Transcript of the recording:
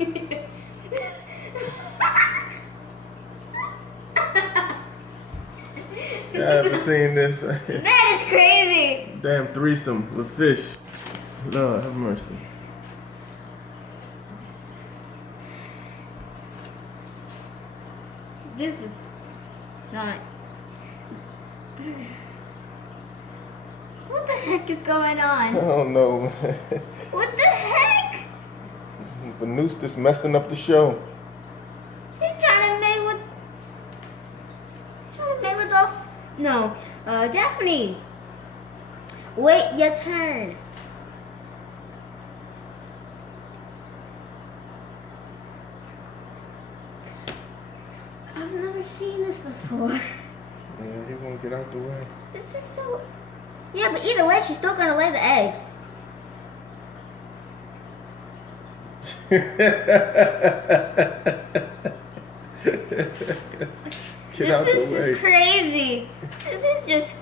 I haven't seen this. That is crazy. Damn threesome with fish. Lord have mercy. This is not. What the heck is going I on? don't know. What the heck? Vanoost is messing up the show. He's trying to mate with. Off. No, Daphne. Wait your turn. I've never seen this before. Yeah, he won't get out the way. This is so. Yeah, but either way, she's still gonna lay the eggs. Get out the way. This is crazy. This is just